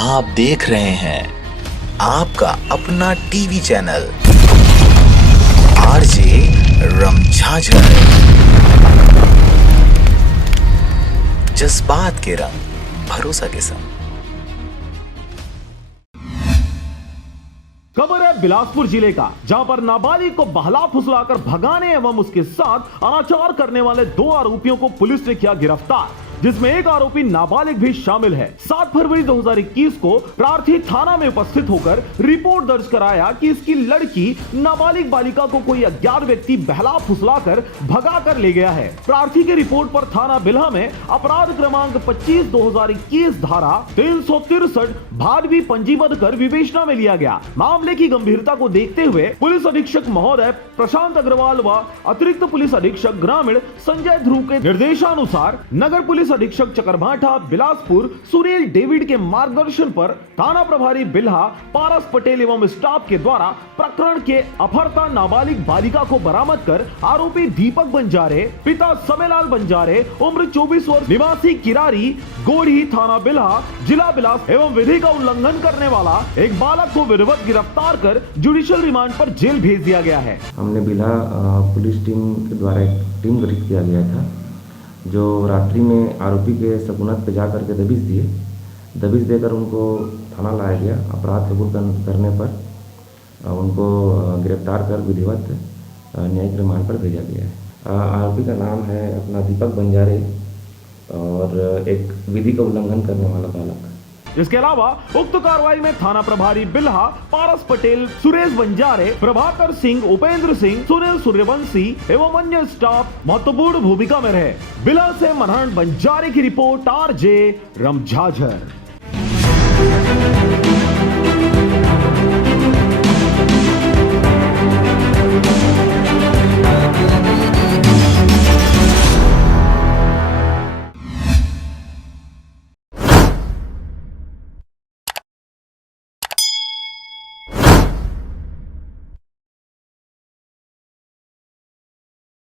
आप देख रहे हैं आपका अपना टीवी चैनल आरजे रमझाझर। जज्बात के रंग भरोसा के संग। खबर है बिलासपुर जिले का, जहां पर नाबालिग को बहला फुसलाकर भगाने एवं उसके साथ अनाचार करने वाले 2 आरोपियों को पुलिस ने किया गिरफ्तार, जिसमें एक आरोपी नाबालिग भी शामिल है। 7 फरवरी 2021 को प्रार्थी थाना में उपस्थित होकर रिपोर्ट दर्ज कराया कि इसकी लड़की नाबालिग बालिका को कोई अज्ञात व्यक्ति बहला फुसलाकर भगा कर ले गया है। प्रार्थी की रिपोर्ट पर थाना बिल्हा में अपराध क्रमांक 25/2021 धारा 363 भाग भी पंजीबद्ध कर विवेचना में लिया गया। मामले की गंभीरता को देखते हुए पुलिस अधीक्षक महोदय प्रशांत अग्रवाल व अतिरिक्त पुलिस अधीक्षक ग्रामीण संजय ध्रुव के निर्देशानुसार नगर पुलिस अधीक्षक चकरभाठा बिलासपुर सुनील डेविड के मार्गदर्शन पर थाना प्रभारी बिल्हा पारस पटेल एवं स्टाफ के द्वारा प्रकरण के अपहर्ता नाबालिग बालिका को बरामद कर आरोपी दीपक बंजारे पिता समेलाल बंजारे उम्र 24 वर्ष निवासी किरारी गोढ़ी थाना बिल्हा जिला बिलास एवं विधि का उल्लंघन करने वाला एक बालक को विधिवत गिरफ्तार कर जुडिशियल रिमांड पर जेल भेज दिया गया है। हमने बिल्हा पुलिस टीम के द्वारा एक टीम गठित किया गया था, जो रात्रि में आरोपी के सकूनत पे जा करके दबिश देकर उनको थाना लाया गया। अपराध कबूल करने पर उनको गिरफ्तार कर विधिवत न्यायिक रिमांड पर भेजा गया है। आरोपी का नाम है अपना दीपक बंजारे और एक विधि का उल्लंघन करने वाला बालक। इसके अलावा उक्त कार्रवाई में थाना प्रभारी बिल्हा पारस पटेल, सुरेश बंजारे, प्रभाकर सिंह, उपेंद्र सिंह, सुनील सूर्यवंशी एवं अन्य स्टाफ महत्वपूर्ण भूमिका में रहे। बिल्हा से मनहर बंजारे की रिपोर्ट आरजे रमझाझर।